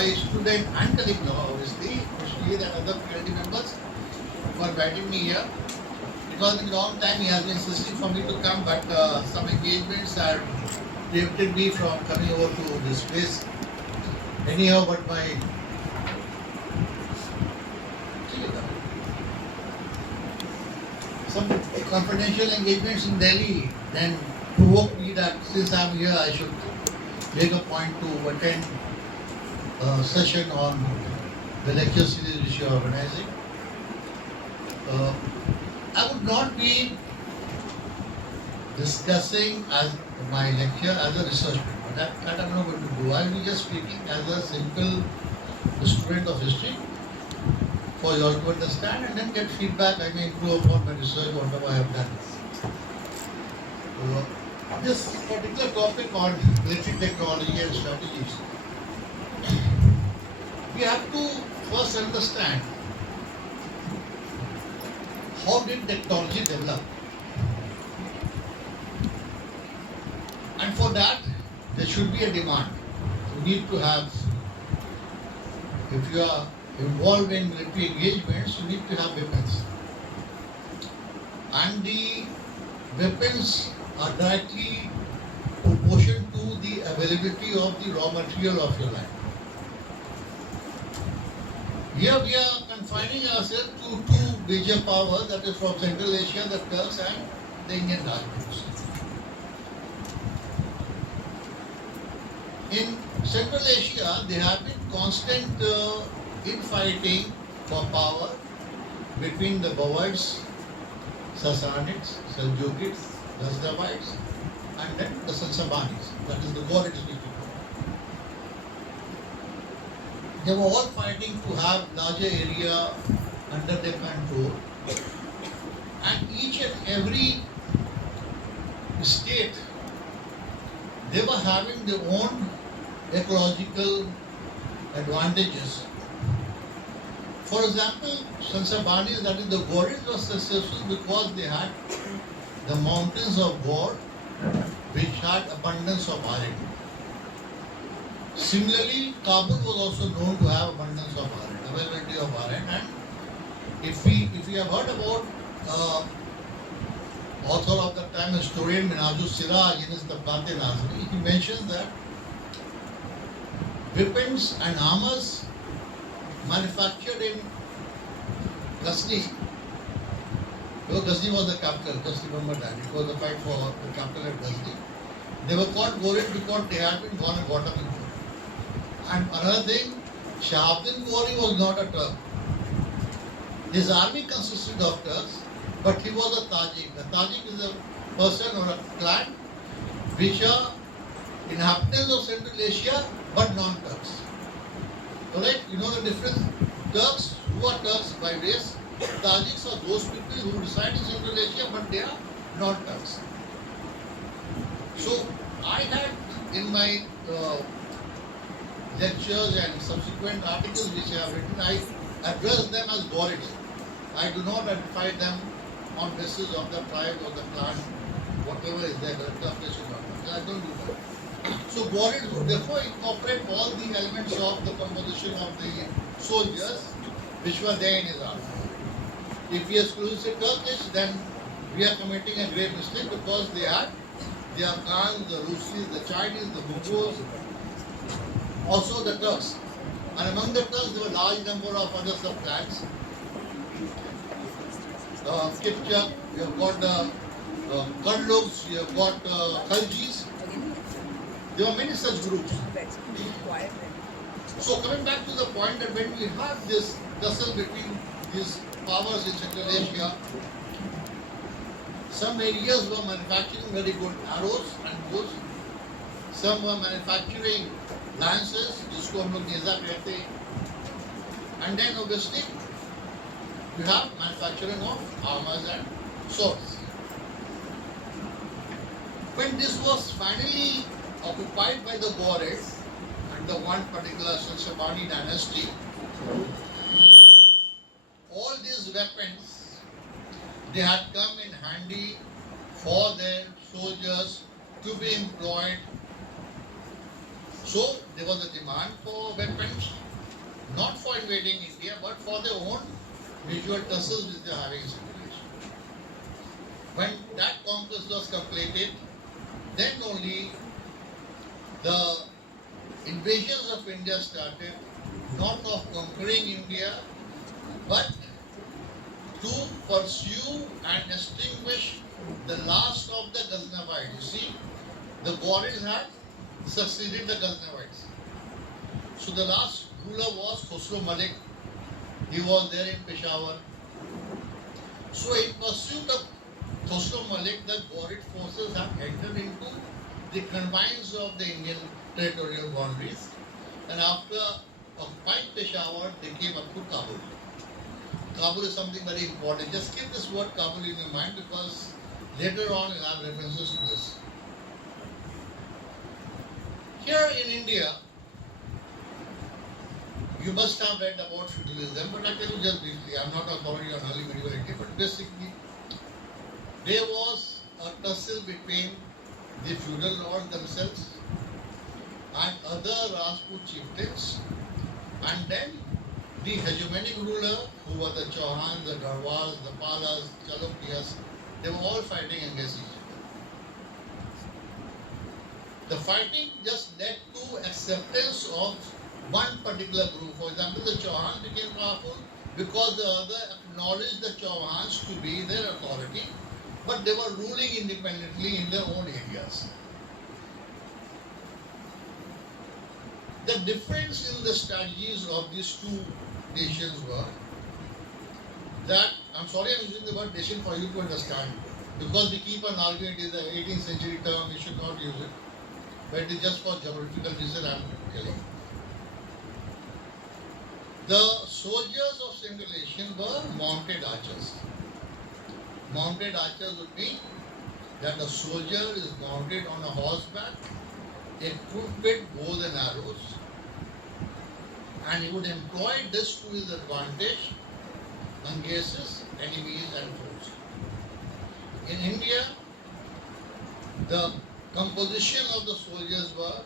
my student and colleague now, obviously, Shahid and other faculty members for inviting me here. It was a long time he has been insisting for me to come, but some engagements have prevented me from coming over to this place. Anyhow, but my some confidential engagements in Delhi then provoked me that since I am here, I should make a point to attend a session on the lecture series which you are organizing. I would not be discussing as my lecture as a research paper. That I'm not going to do. I will be just speaking as a simple student of history for you all to understand and then get feedback. I may improve upon my research, whatever I have done. This particular topic on military technology and strategies, we have to first understand how did technology develop. And for that, there should be a demand. You need to have, if you are involved in military engagements, you need to have weapons. And the weapons are directly proportional to the availability of the raw material of your land. Here we are confining ourselves to two major powers, that is from Central Asia, the Turks and the Indian Rajputs. In Central Asia, there have been constant infighting for power between the Buyids, Sassanids, Seljukids, Ghaznavids, and then the Sansabanis, that is the Ghurids we call. They were all fighting to have larger area under their control, and each and every state, they were having their own ecological advantages. For example, Sansabanis, that is the Ghurids, were successful because they had the mountains of Ghor, which had abundance of iron. Similarly, Kabul was also known to have abundance of iron, availability of iron. And if we have heard about author of the time, historian Minhajus Siraj in his Tabqat-e Nazari, he mentions that weapons and armors manufactured in Ghazni, because Ghazni was the capital, just remember that, it was a fight for the capital at Ghazni. They were called Ghurids because they had been born and brought up in Ghor. And another thing, Shahabdin Ghori was not a Turk. His army consisted of Turks, but he was a Tajik. A Tajik is a person or a clan which are inhabitants of Central Asia but non-Turks. Correct? You know the difference? Turks, who are Turks by race, Tajiks are those people who reside in Central Asia but they are not Turks. So I had in my lectures and subsequent articles which I have written, I address them as Ghurids. I do not identify them on basis of the tribe or the clan, whatever is there, the Turkish or not. I don't do that. So Ghurids would therefore incorporate all the elements of the composition of the soldiers which were there in his army. If we exclude the Turkish, then we are committing a grave mistake because they are the Afghans, the Russians, the Chinese, the Mongols, also the Turks. And among the Turks, there were a large number of other sub-clans. Kipchak, you have got the Karluks, you have got Khaljis. There were many such groups. So coming back to the point that when we have this tussle between these powers in Central Asia, some areas were manufacturing very good arrows and bows. Some were manufacturing lances, जिसको हम लोग Neza कहते हैं. And then obviously you have manufacturing of armors and swords. When this was finally occupied by the Ghurids and the one particular Sansabani dynasty, all these weapons, they had come in handy for their soldiers to be employed So there was a demand for weapons, not for invading India, but for their own mutual tussles which they are having in circulation. When that conquest was completed, then only the invasions of India started, not of conquering India, but to pursue and extinguish the last of the Ghaznavites. You see, the Ghurids had succeeded the Ghaznavites. So the last ruler was Khosrow Malik. He was there in Peshawar. So in pursuit of Khosrow Malik, the Ghurid forces have entered into the confines of the Indian territorial boundaries, and after occupying Peshawar, they came up to Kabul. Kabul is something very important. Just keep this word Kabul in your mind, because later on you'll have references to this. Here in India, you must have read about feudalism, but I tell you just briefly. I'm not an authority on early medievality, but basically, there was a tussle between the feudal lords themselves and other Rajput chieftains, and then the hegemonic ruler, who were the Chauhans, the Garhwals, the Palas, Chalukyas, they were all fighting against each other. The fighting just led to acceptance of one particular group. For example, the Chauhans became powerful because the other acknowledged the Chauhans to be their authority, but they were ruling independently in their own areas. The difference in the strategies of these two nations were that, I'm sorry I'm using the word nation for you to understand, because we keep on arguing it is the 18th century term, we should not use it, but it is just for geographical reason I'm telling. The soldiers of simulation were mounted archers. Mounted archers would mean that the soldier is mounted on a horseback, equipped with bows and arrows, and he would employ this to his advantage against enemies and foes. In India, the composition of the soldiers were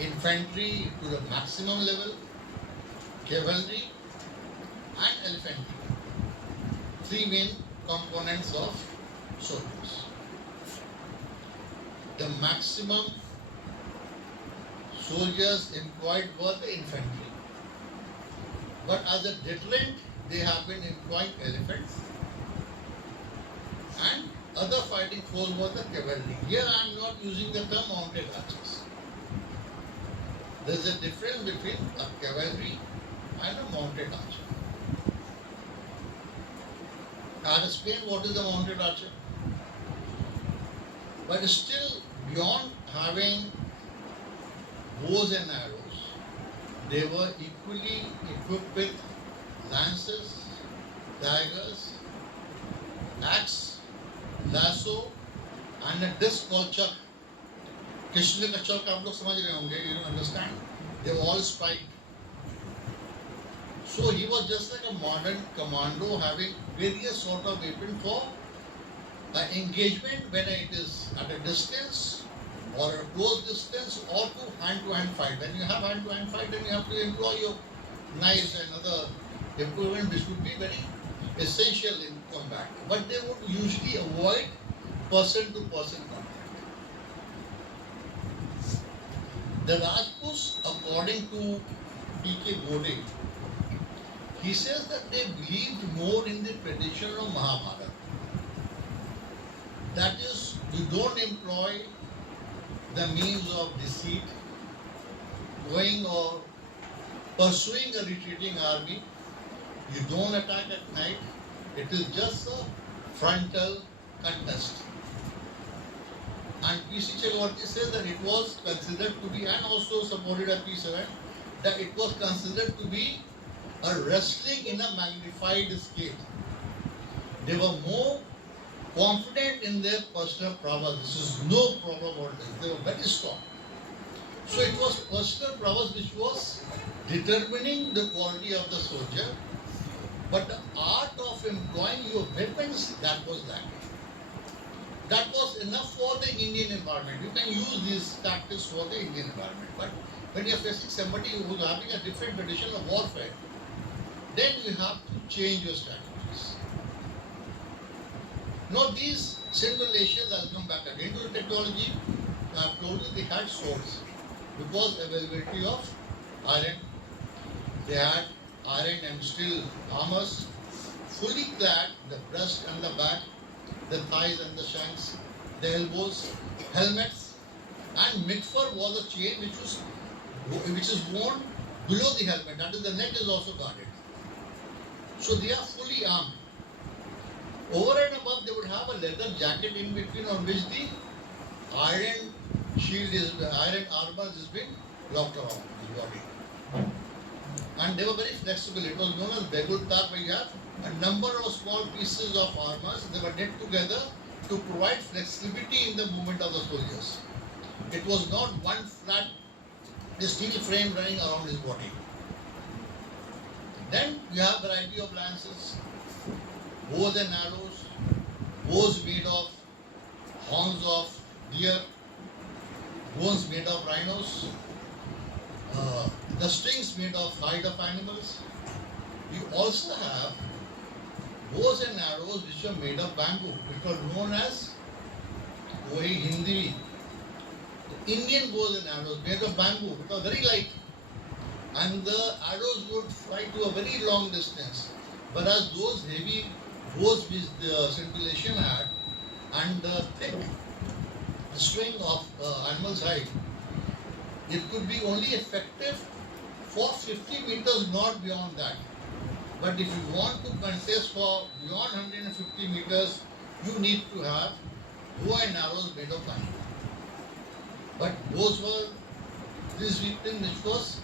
infantry to the maximum level, cavalry and elephantry. Three main components of soldiers. The maximum soldiers employed were the infantry. But as a deterrent, they have been employing elephants, and other fighting force was the cavalry. Here I am not using the term mounted archers. There is a difference between a cavalry and a mounted archer. I have explained what is a mounted archer. But still, beyond having bows and arrows, they were equally equipped with lances, daggers, axe, lasso, and a disc called chuck. Krishna ka chuck aap log samajh rahe honge, you understand? They were all spiked. So he was just like a modern commando, having various sort of weapons for engagement, whether it is at a distance or a close distance or to hand fight. When you have hand-to-hand fight, then you have to employ your knives and other equipment, which would be very essential in combat. But they would usually avoid person-to-person contact. The Rajputs, according to P.K. Bode, he says that they believed more in the tradition of Mahabharata. That is, you don't employ the means of deceit, going or pursuing a retreating army. You don't attack at night. It is just a frontal contest. And P.C. Chakravarti says that it was considered to be, and also supported by P7, that it was considered to be a wrestling in a magnified scale. They were more confident in their personal prowess. This is no problem about this. They were very strong. So it was personal prowess which was determining the quality of the soldier, but the art of employing your weapons, that was lacking. That was enough for the Indian environment. You can use these tactics for the Indian environment. But when you are facing somebody who is having a different tradition of warfare, then you have to change your strategies. Now these Central Asians, I'll come back again to the technology. I have told you they had swords because availability of iron. They had iron and steel armors, fully clad, the breast and the back, the thighs and the shanks, the elbows, helmets, and mitford was a chain which is worn below the helmet. That is, the neck is also guarded. So they are fully armed. Over and above, they would have a leather jacket in between on which the iron iron armor has been locked around his body. And they were very flexible. It was known as begultak, where you have a number of small pieces of armors. They were knit together to provide flexibility in the movement of the soldiers. It was not one flat steel frame running around his body. Then you have a variety of lances, bows and arrows, bows made of horns of deer, bones made of rhinos, the strings made of hide of animals. You also have bows and arrows which are made of bamboo, which are known as Hindi. The Indian bows and arrows made of bamboo, which are very light, and the arrows would fly to a very long distance. Whereas those heavy bows which the Central Asian had, and the thick string of animal's hide, it could be only effective for 50 meters, not beyond that. But if you want to contest for beyond 150 meters, you need to have bow and arrows made of bamboo. But those were this weapon which was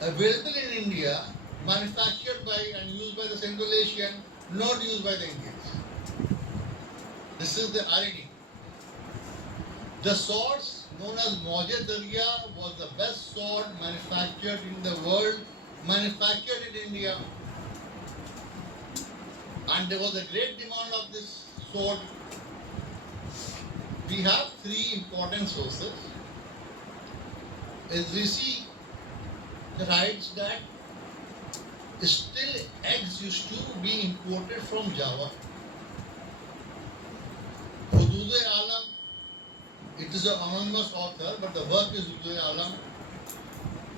available in India, manufactured by and used by the Central Asian, not used by the Indians. This is the irony. The swords known as Mauja Darya was the best sword manufactured in the world, manufactured in India. And there was a great demand of this sword. We have three important sources. As we see, writes that still eggs used to be imported from Java. Hudud-e-Alam, it is an anonymous author, but the work is Hudud-e-Alam.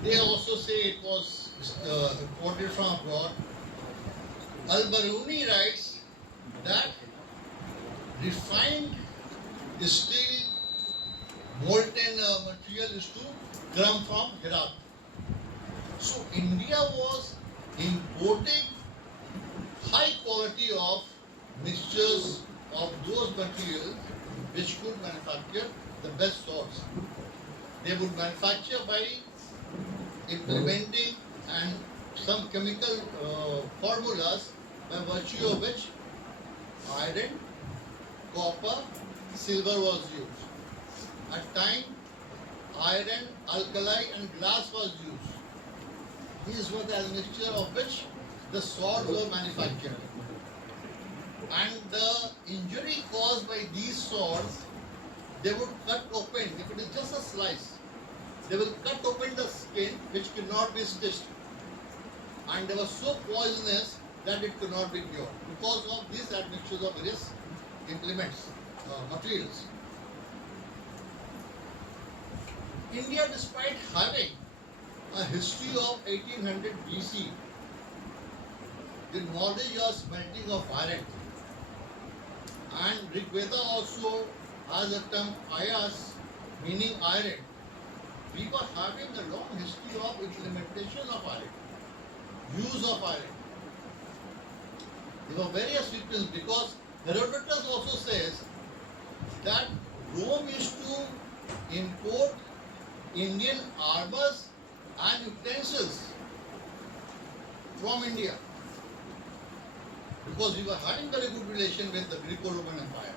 They also say it was imported from abroad. Al-Baruni writes that refined steel molten material is to come from Herat. So India was importing high quality of mixtures of those materials which could manufacture the best swords. They would manufacture by implementing and some chemical formulas by virtue of which iron, copper, silver was used. At times, iron, alkali and glass was used. These were the admixture of which the swords were manufactured. And the injury caused by these swords, they would cut open, if it is just a slice, they will cut open the skin which cannot be stitched. And they were so poisonous that it could not be cured because of these admixtures of various implements, materials. India, despite having a history of 1800 BC, the knowledge of smelting of iron, and Rig Veda also has a term ayas, meaning iron. We were having a long history of implementation of iron, use of iron. There were various weapons because Herodotus also says that Rome used to import Indian armors and utensils from India because we were having very good relation with the Greco-Roman Empire.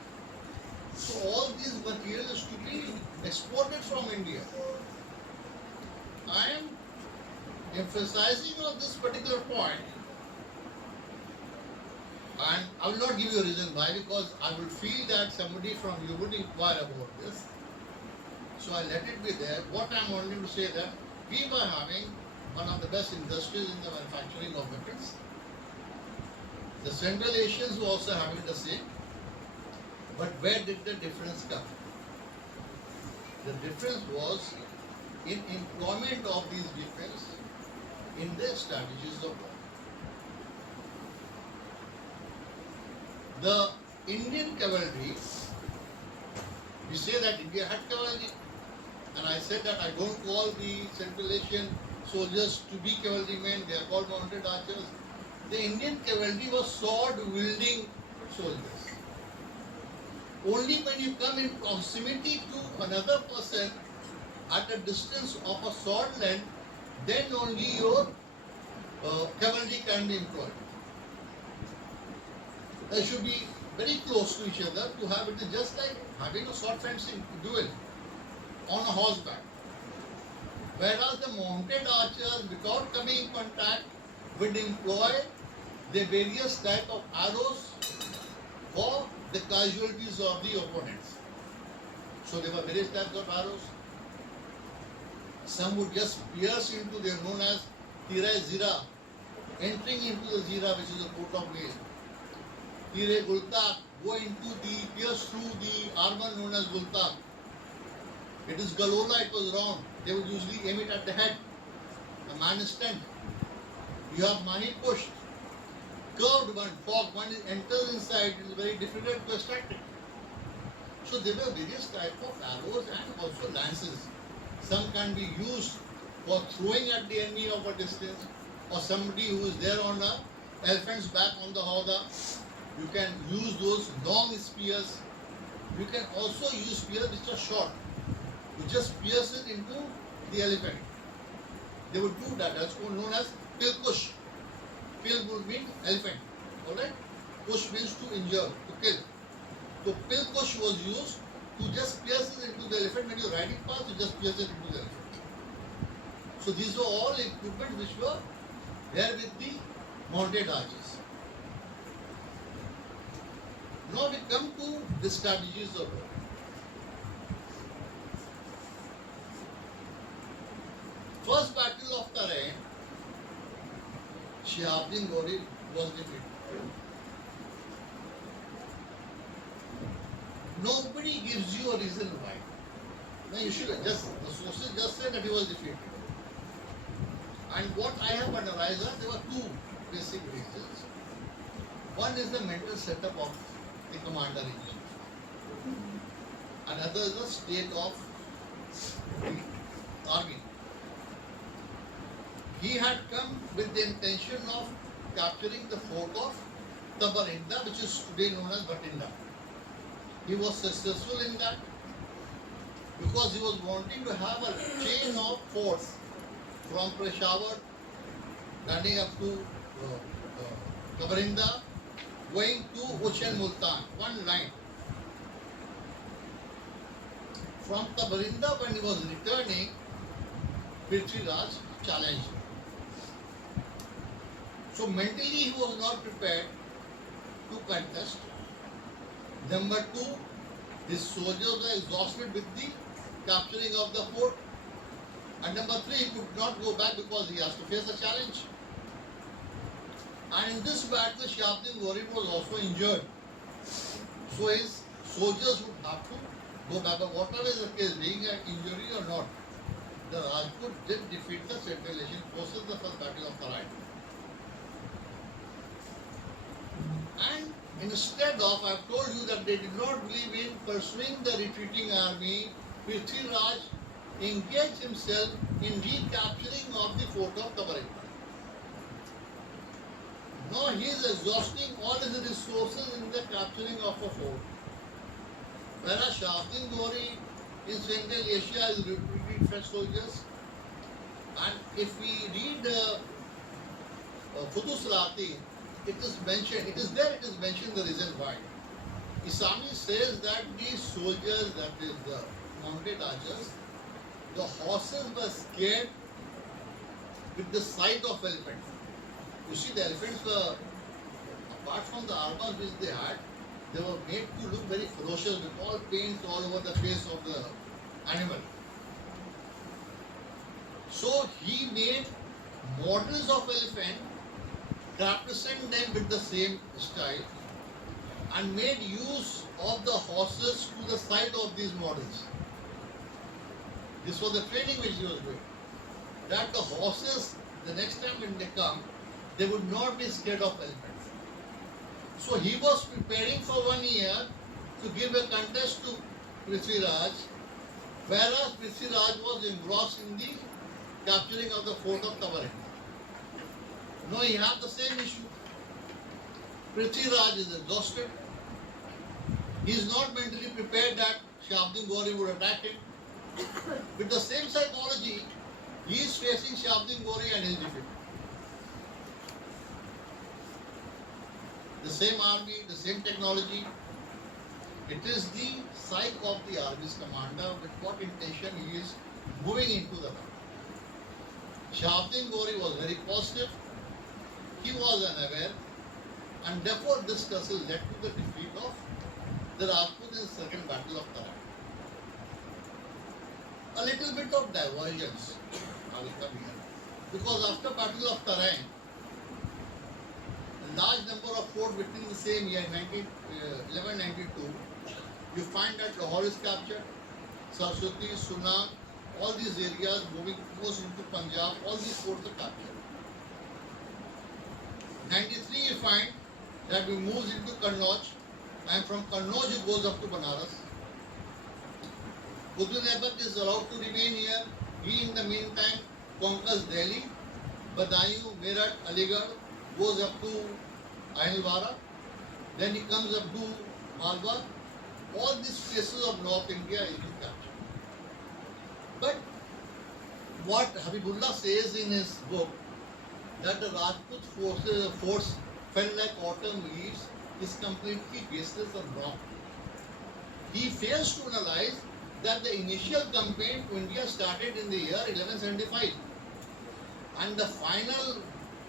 So all these materials to be exported from India. I am emphasizing on this particular point, and I will not give you a reason why, because I will feel that somebody from you would inquire about this. So I let it be there. What I am wanting to say that we were having one of the best industries in the manufacturing of weapons. The Central Asians were also having the same. But where did the difference come? The difference was in employment of these weapons in their strategies of war. The Indian cavalry, we say that India had cavalry, and I said that I don't call the Central Asian soldiers to be cavalrymen, they are called mounted archers. The Indian cavalry was sword-wielding soldiers. Only when you come in proximity to another person at a distance of a sword length, then only your cavalry can be employed. They should be very close to each other to have it just like having a sword fencing duel on a horseback. Whereas the mounted archers, without coming in contact, would employ the various type of arrows for the casualties of the opponents. So there were various types of arrows. Some would just pierce into, they are known as Tirae Zira, entering into the Zira, which is a coat of mail. Tire Gultak, go into the, pierce through the armor known as Gultak. It is Galola, it was round. They would usually aim it at the head. The man is tent. You have Mahi pushed. Curved one, fork, one enters inside, it is very difficult to extract it. So there were various types of arrows and also lances. Some can be used for throwing at the enemy of a distance, or somebody who is there on a elephant's back on the howdah. You can use those long spears. You can also use spears which are short. You just pierce it into the elephant. They would do that. That's known as pilkush. Pil would mean elephant. Alright? Kush means to injure, to kill. So pilkush was used to just pierce it into the elephant. When you're riding past, you just pierce it into the elephant. So these were all equipment which were there with the mounted archers. Now we come to the strategies of war. First battle of Tarain, Shihabuddin Ghori was defeated. Nobody gives you a reason why. Now you should just, the sources just say that he was defeated. And what I have analyzed, there were two basic reasons. One is the mental setup of the commander in chief. Another is the state of the army. He had come with the intention of capturing the fort of Tabarinda, which is today known as Bhatinda. He was successful in that because he was wanting to have a chain of forts from Peshawar running up to Tabarinda, going to Uch and Multan, one line. From Tabarinda, when he was returning, Prithviraj challenged him. So mentally he was not prepared to contest. Number two, his soldiers were exhausted with the capturing of the fort. And number three, he could not go back because he has to face a challenge. And in this battle, Shihabuddin Ghori was also injured. So his soldiers would have to go back. But whatever is the case, being an injury or not, the Rajput did defeat the Central Asian forces in the first battle of Tarain. And instead of, I have told you that they did not believe in pursuing the retreating army, Prithviraj engaged himself in recapturing of the fort of Tabarinda. Now he is exhausting all his resources in the capturing of a fort. Whereas Shihabuddin Ghori in Central Asia is recruiting French soldiers. And if we read Futuh Salati, it is mentioned, it is mentioned the reason why. Isami says that these soldiers, that is the mounted archers, the horses were scared with the sight of elephants. You see, the elephants were, apart from the armor which they had, they were made to look very ferocious with all paints all over the face of the animal. So he made models of elephant, represent them with the same style, and made use of the horses to the side of these models. This was the training which he was doing. That the horses, the next time when they come, they would not be scared of elephants. So he was preparing for 1 year to give a contest to Prithviraj, whereas Prithviraj was engrossed in the capturing of the fort of Tarain. No, he had the same issue. Prithviraj is exhausted. He is not mentally prepared that Shabdin Gauri would attack him. With the same psychology, he is facing Shabdin Gauri and he is defeated. The same army, the same technology. It is the psyche of the army's commander with what intention he is moving into the battle. Shabdin Gauri was very positive. He was unaware, and therefore this tussle led to the defeat of the Rajput in the second battle of Tarain. A little bit of divergence I will come here, because after battle of Tarain, a large number of forts within the same year, 1192, you find that Lahore is captured, Saraswati, Sunam, all these areas moving close into Punjab, all these forts are captured. 93 you find that we moves into Kannauj, and from Kannauj it goes up to Banaras. Qutb Aibak is allowed to remain here. He in the meantime conquers Delhi, Badaयूं, Meerut, Aligarh, goes up to Ainilwara, then he comes up to Malwa. All these places of North India is being captured. But what Habibullah says in his book, that the Rajput force fell like autumn leaves, is completely baseless and wrong. He fails to analyze that the initial campaign to India started in the year 1175, and the final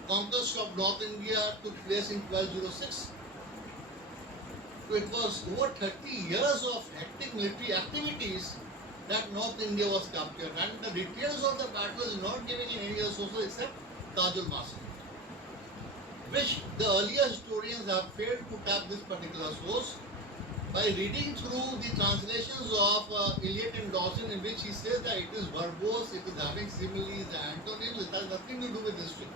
conquest of North India took place in 1206. So it was over 30 years of hectic military activities that North India was captured, and the details of the battle is not given in any other sources except Tajul Massif, which the earlier historians have failed to tap this particular source by reading through the translations of Eliot and Dawson, in which he says that it is verbose, it is having similes and antonyms, it has nothing to do with history.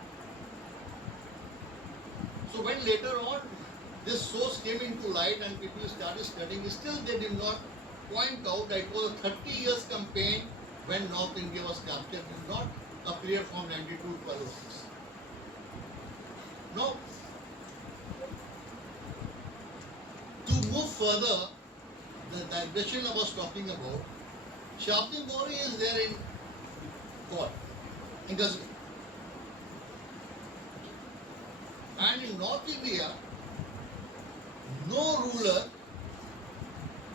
So when later on this source came into light and people started studying, still they did not point out that it was a 30 years campaign when North India was captured. It did not appear from 92 to 1206. Now, to move further, the digression I was talking about, Shabdin Gauri is there in court, in Ghazni. And in North India, no ruler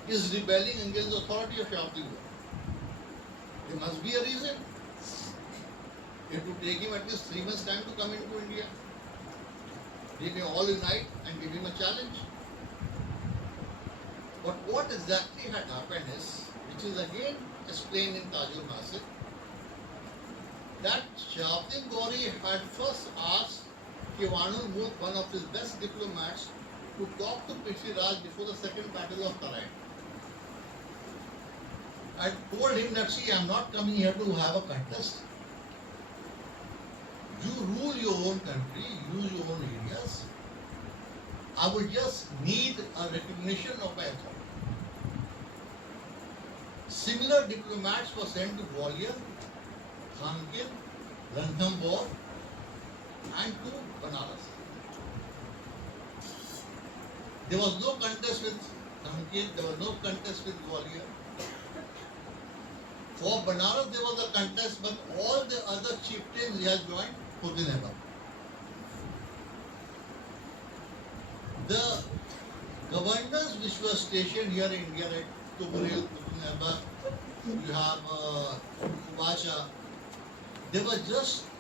is rebelling against the authority of Shabdin Gauri. There must be a reason. It would take him at least 3 months' time to come into India. They may all unite and give him a challenge. But what exactly had happened is, which is again explained in Tajul Massif, that Shabdin Gauri had first asked Kiwanul Mulk, one of his best diplomats, to talk to Prithviraj before the second battle of Tarain. I told him that, see, I am not coming here to have a contest. You rule your own country, use your own areas. I would just need a recognition of my authority. Similar diplomats were sent to Gwalior, Kanpur, Ranthambore, and to Banaras. There was no contest with Kanpur, there was no contest with Gwalior. For Banaras there was a contest, but all the other chieftains he has joined Qutb Aibak. The governors which were stationed here in India, like Tubril, Qutb Aibak, you have Kubacha, they were just